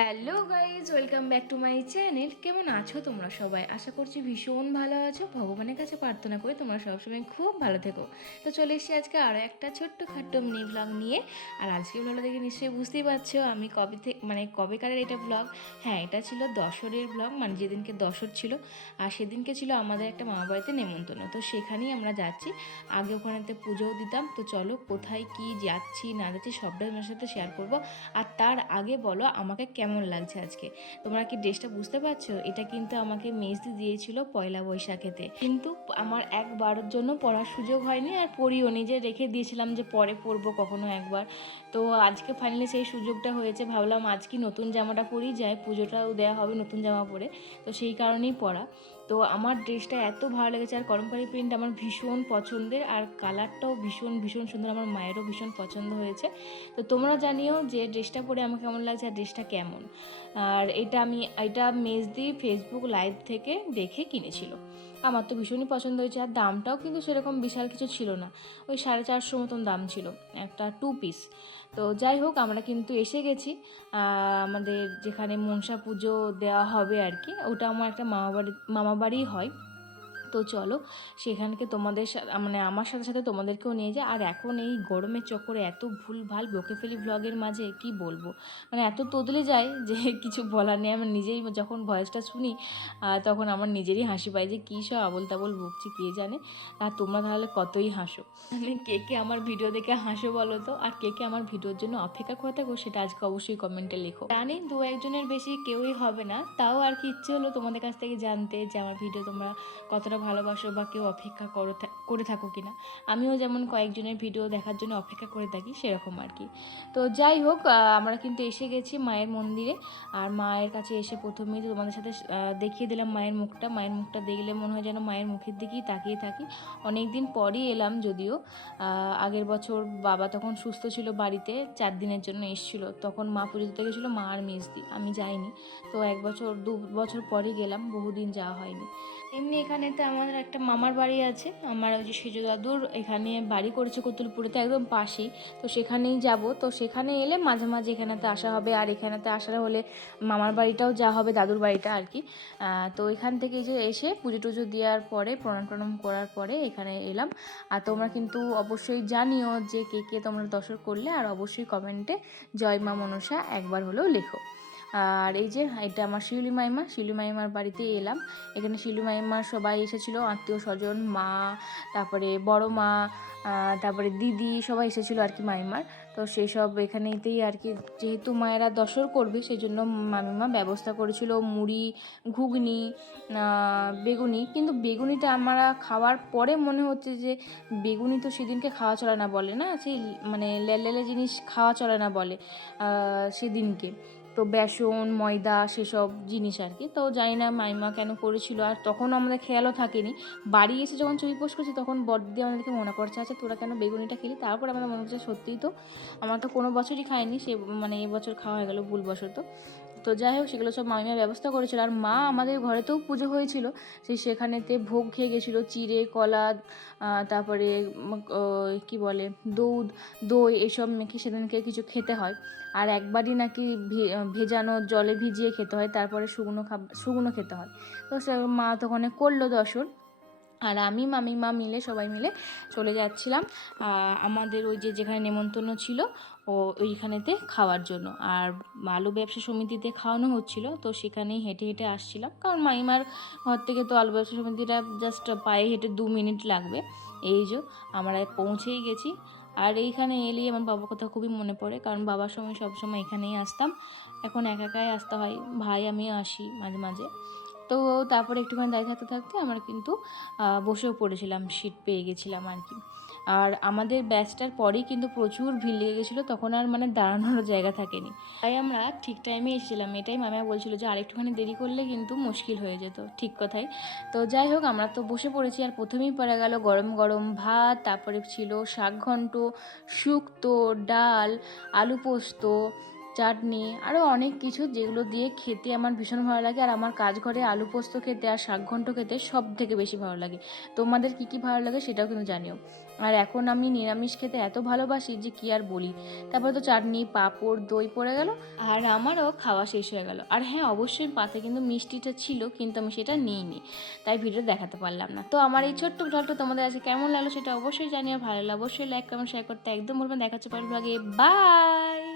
Hello guys, welcome back to my channel. কেমন আছো তোমরা সবাই? আশা করছি ভীষণ ভালো আছো। ভগবানের কাছে প্রার্থনা করি তোমরা সবসময় খুব ভালো থেকো। তো চলে এসেছি আজকে আরও একটা ছোট্ট খাট্ট মিনি ব্লগ নিয়ে। আর আজকে ব্লগটা দেখে নিশ্চয়ই বুঝতেই পারছো আমি কবে থেকে কবেকারের এটা ব্লগ। হ্যাঁ, এটা ছিল দশরের ব্লগ, মানে যেদিনকে দশর ছিল। আর সেদিনকে ছিল আমাদের একটা মামাবাড়িতে নেমন্তন্ন, তো সেখানেই আমরা যাচ্ছি। আগে ওখানেতে পুজোও দিতাম। তো চলো কোথায় কি যাচ্ছি না যাচ্ছি সবটাই তোমার সাথে শেয়ার করবো। আর তার আগে বলো আমাকে কেমন লাগছে আজকে। তোমরা কি ড্রেসটা বুঝতে পারছো? এটা কিন্তু আমাকে মেজদি দিয়েছিল পয়লা বৈশাখেতে, কিন্তু আমার একবারের জন্য পরার সুযোগ হয়নি, আর পরিও নিজে রেখে দিয়েছিলাম যে পরে পরবো কখনো একবার। তো আজকে ফাইনালি সেই সুযোগটা হয়েছে, ভাবলাম আজকে নতুন জামাটা পরেই যায়, পুজোটাও দেওয়া হবে নতুন জামা পরে, তো সেই কারণেই পরা। তো আমার ড্রেসটা এত ভালো লেগেছে, আর কলমকারি প্রিন্ট আমার ভীষণ পছন্দের, আর কালারটাও ভীষণ ভীষণ সুন্দর, আমার মায়েরও ভীষণ পছন্দ হয়েছে। তো তোমরা জানিও যে ড্রেসটা পরে আমাকে কেমন লাগছে আর ড্রেসটা কেমন। আর এটা মেজদি ফেসবুক লাইভ থেকে দেখে কিনেছিল। আমার তো ভীষণই পছন্দ হয়েছে, আর দামটাও কিন্তু সেরকম বিশাল কিছু ছিল না, ওই 450 মতন দাম ছিল একটা 2 পিস। তো যাই হোক, আমরা কিন্তু এসে গেছি আমাদের যেখানে মনসা পুজো দেওয়া হবে আর কি, ওটা আমার একটা মামাবাড়ি হয়। তো চলো সেখানকে আমার সাথে সাথে তোমাদেরকেও নিয়ে যায়। আর এখন এই গরমের চক্করে এত ভুলভাল বকে ফেলি ব্লগের মাঝে, কি বলবো, মানে এত তোদলে যায় যে কিছু বলার নেই। আমার নিজেই যখন ভয়েসটা শুনি তখন আমার নিজেরই হাসি পায় যে কী সব আবোল তাবোল বকছি কে জানে। আর তোমরা তাহলে কতই হাসো, মানে কে কে আমার ভিডিও দেখে হাসো বলো তো, আর কে কে আমার ভিডিওর জন্য অপেক্ষা করে থাকো সেটা আজকে অবশ্যই কমেন্টে লেখো। জানি দু একজনের বেশি কেউই হবে না, তাও আর কি ইচ্ছে হলো তোমাদের কাছ থেকে জানতে যে আমার ভিডিও তোমরা কতটা ভালোবাসো বা কেউ অপেক্ষা করে থাকো কি না। আমিও যেমন কয়েকজনের ভিডিও দেখার জন্য অপেক্ষা করে থাকি সেরকম আর কি। তো যাই হোক, আমরা কিন্তু এসে গেছি মায়ের মন্দিরে। আর মায়ের কাছে এসে প্রথমেই তো তোমাদের সাথে দেখিয়ে দিলাম মায়ের মুখটা দেখলে মনে হয় যেন মায়ের মুখের দিকেই তাকিয়ে থাকি। অনেক দিন পরই এলাম যদিও। আগের বছর বাবা তখন সুস্থ ছিল, বাড়িতে 4 দিনের জন্য এসেছিল, তখন মা পুজো দিতে গেছিলো, মা আর মেজদি, আমি যাইনি। তো 1 বছর 2 বছর পরই গেলাম, বহুদিন যাওয়া হয়নি। এমনি এখানেতে আমাদের একটা মামার বাড়ি আছে, আমার ওই যে সেজো দাদুর এখানে বাড়ি করেছে কতুলপুরেতে একদম পাশেই। তো সেখানেই যাব, তো সেখানে এলে মাঝে মাঝে এখানেতে আসা হবে, আর এখানেতে আসার হলে মামার বাড়িটাও যাওয়া হবে, দাদুর বাড়িটা আর কি। তো এখান থেকে যে এসে পুজো টুজো দেওয়ার পরে প্রণাম টণাম করার পরে এখানে এলাম। আর তোমরা কিন্তু অবশ্যই জানিও যে কে কে তোমরা দর্শন করলে, আর অবশ্যই কমেন্টে জয় মা মনসা একবার হলেও লেখো। আর এই যে এটা আমার শিউলি মাইমার বাড়িতে এলাম। এখানে শিউলি মাইমার সবাই এসেছিলো, আত্মীয় স্বজন, মা, তারপরে বড় মা, তারপরে দিদি, সবাই এসেছিলো আর কি মাইমার। তো সেই সব এখানেতেই আর কি, যেহেতু মায়েরা দশর করবে সেই জন্য মামিমা ব্যবস্থা করেছিল মুড়ি, ঘুগনি, বেগুনি। কিন্তু বেগুনিটা আমরা খাওয়ার পরে মনে হচ্ছে যে বেগুনি তো সেদিনকে খাওয়া চলে না বলে না, সেই মানে লেলে জিনিস খাওয়া চলে না বলে সেদিনকে। তো বেসন ময়দা সেসব জিনিস আর কি, তো জানি না মাইমা কেন করেছিল, আর তখন আমাদের খেয়ালও থাকেনি। বাড়ি এসে যখন ছবি পোস্ট করছি তখন বড়দি আমাদেরকে মনে করছে, আচ্ছা তোরা কেন বেগুনিটা খেলি, তারপর আমাদের মনে হচ্ছে সত্যিই তো আমরা তো কোনো বছরই খাইনি, সে মানে এবছর খাওয়া হয়ে গেলো ভুলবশত। তো যাই হোক, সেগুলো সব মামিমা ব্যবস্থা করেছিল। আর মা আমাদের ঘরেতেও পুজো হয়েছিল, সেখানেতে ভোগ খেয়ে গেছিলো, চিড়ে কলা, তারপরে কি বলে দই এসব মেখে সেদিনকে কিছু খেতে হয়। আর একবারই নাকি ভেজানো জলে ভিজিয়ে খেতে হয়, তারপরে শুকনো খেতে হয়। তো সে মা তখন করলো দর্শন। আর আমি মামিমা মিলে সবাই মিলে চলে যাচ্ছিলাম আমাদের ওই যেখানে নেমন্তন্ন ছিল ওইখানেতে খাওয়ার জন্য। আর আলু ব্যবসা সমিতিতে খাওয়ানো হচ্ছিল, তো সেখানেই হেঁটে হেঁটে আসছিলাম, কারণ মামিমার ঘর থেকে তো আলু ব্যবসা সমিতিটা জাস্ট পায়ে হেঁটে 2 মিনিট লাগবে। এই যে আমরা পৌঁছেই গেছি। আর এইখানে এলেই আমার বাবার কথা খুবই মনে পড়ে, কারণ বাবার সময় সবসময় এখানেই আসতাম, এখন একাই আসতে হয়, ভাই আমিও আসি মাঝে মাঝে। তো তারপরে একটুখানি দাঁড়িয়ে থাকতে থাকতে আমরা কিন্তু বসেও পড়েছিলাম, সিট পেয়ে গেছিলাম আর কি। আর আমাদের ব্যাচটার পরেই কিন্তু প্রচুর ভিড় লেগে গেছিলো, তখন আর মানে দাঁড়ানোর জায়গা থাকেনি, তাই আমরা ঠিক টাইমে এসেছিলাম। এটাই মামা বলছিল যে আরেকটুখানি দেরি করলে কিন্তু মুশকিল হয়ে যেত, ঠিক কথাই। তো যাই হোক, আমরা তো বসে পড়েছি, আর প্রথমেই পড়ে গেল গরম গরম ভাত, তারপরে ছিল শাক ঘন্ট, শুক্তো, ডাল, আলু পোস্ত, চাটনি, আরও অনেক কিছু যেগুলো দিয়ে খেতে আমার ভীষণ ভালো লাগে। আর আমার কাজ ঘরে আলু পোস্ত খেতে আর শাক ঘন্ট খেতে সব থেকে বেশি ভালো লাগে। তোমাদের কী কী ভালো লাগে সেটাও কিন্তু জানিও। আর এখন আমি নিরামিষ খেতে এত ভালোবাসি যে কী আর বলি। তারপরে তো চাটনি, পাঁপড়, দই পড়ে গেল, আর আমারও খাওয়া শেষ হয়ে গেল। আর হ্যাঁ, অবশ্যই পাতে কিন্তু মিষ্টিটা ছিল, কিন্তু আমি সেটা নিইনি, তাই ভিডিও দেখাতে পারলাম না। তো আমার এই ছোট্ট ব্লগটা তোমাদের আজকে কেমন লাগলো সেটা অবশ্যই জানিও। ভালো লাগলে অবশ্যই লাইক, কমেন্ট, শেয়ার করতে একদম বলবেন। দেখা হচ্ছে পরের ব্লগে। বাই।